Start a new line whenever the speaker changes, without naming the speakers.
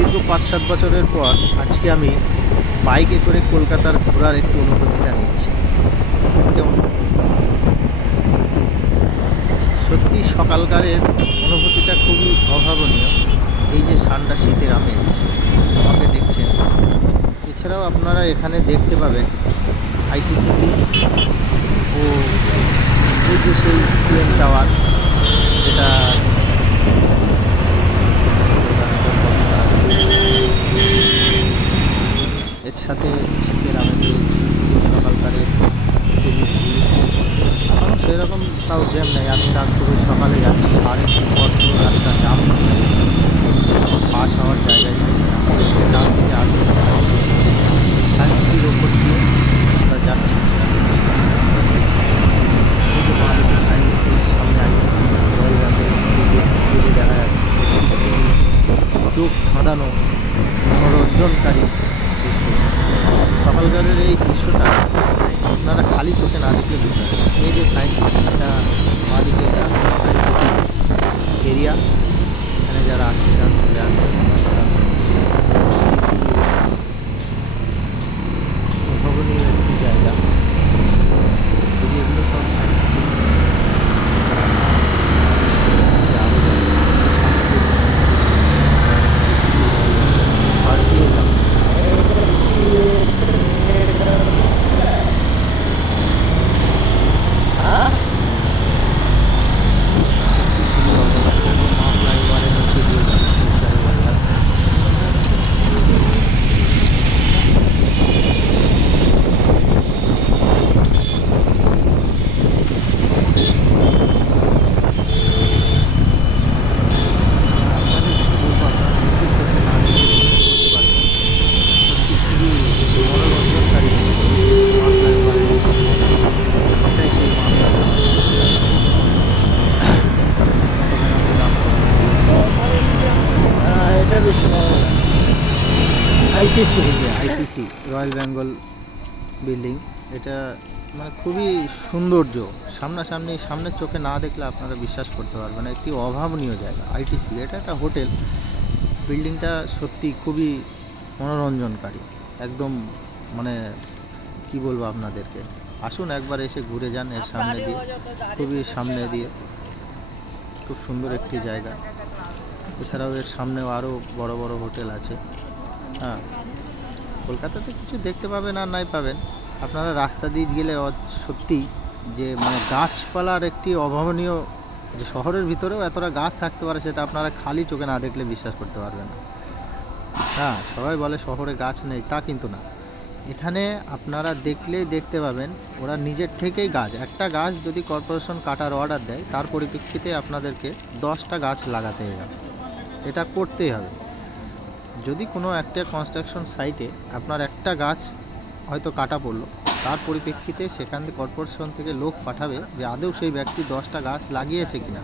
দীর্ঘ পাঁচ সাত বছরের পর আজকে আমি বাইকে করে কলকাতার ঘোরার একটু অনুভূতিটা নিচ্ছি। কেমন? সত্যি সকালকারের অনুভূতিটা খুবই অভাবনীয়। এই যে ঠান্ডা শীতের আমেজ, আমাকে দেখছেন। এছাড়াও আপনারা এখানে দেখতে পাবেন আইটি সিটি ও এই যে সেই টাওয়ার যেটা এর সাথে শীতের আমেজে সকালকারে খুবই ভিড়। এখনও সেরকম তাও জ্যাম নেই। আমি খুবই সকালে যাচ্ছি। আর একটু পর রাস্তা যাবে পাস হওয়ার জায়গায় ডান সিটির ওপর দিয়ে আমরা যাচ্ছি। সামনে দেখা যাচ্ছে। মনোরঞ্জনকারী সকালকারের এই দৃশ্যটা আপনারা খালি চোখে না দেখলে বুঝতে পারবেন। এই যে সায়েন্স এটা বাঁদিকে এটা সায়েন্স সিটি এরিয়া এখানে যারা আসতে চান চলে আসবেন আপনারা অভাবনীয় একটি জায়গা যদি এগুলো সব সায়েন্স সিটি আরও ভারতীয় ITC. ITC royal Bengal building এটা মানে খুবই সৌন্দর্য। সামনাসামনি সামনের চোখে না দেখলে আপনারা বিশ্বাস করতে পারবেন না একটি অভাবনীয় জায়গা আইটিসি। এটা একটা হোটেল। বিল্ডিংটা সত্যি খুবই মনোরঞ্জনকারী। একদম মানে কি বলব আপনাদেরকে? আসুন একবার এসে ঘুরে যান এর সামনে দিয়ে। খুবই সামনে দিয়ে। খুব সুন্দর একটি জায়গা। এছাড়াও এর সামনেও আরও বড় বড় হোটেল আছে। হ্যাঁ। কলকাতাতে কিছু দেখতে পাবেন আর নাই পাবেন। আপনারা রাস্তা দিয়ে গেলে সত্যি যে মানে গাছপালার একটি অভাবনীয় যে শহরের ভিতরেও এতটা গাছ থাকতে পারে সেটা আপনারা খালি চোখে না দেখলে বিশ্বাস করতে পারবেন না। হ্যাঁ সবাই বলে শহরে গাছ নেই, তা কিন্তু না। এখানে আপনারা দেখলেই দেখতে পাবেন, ওরা নিজের থেকেই গাছ। একটা গাছ যদি কর্পোরেশন কাটার অর্ডার দেয়, তার পরিপ্রেক্ষিতে আপনাদেরকে দশটা গাছ লাগাতে হবে। এটা করতেই হবে। যদি কোনো একটা কনস্ট্রাকশন সাইটে আপনার একটা গাছ হয়তো কাটা পড়ল, তার পরিপ্রেক্ষিতে সেখান থেকে কর্পোরেশন থেকে লোক পাঠাবে যে আদৌ সেই ব্যক্তি দশটা গাছ লাগিয়েছে কিনা।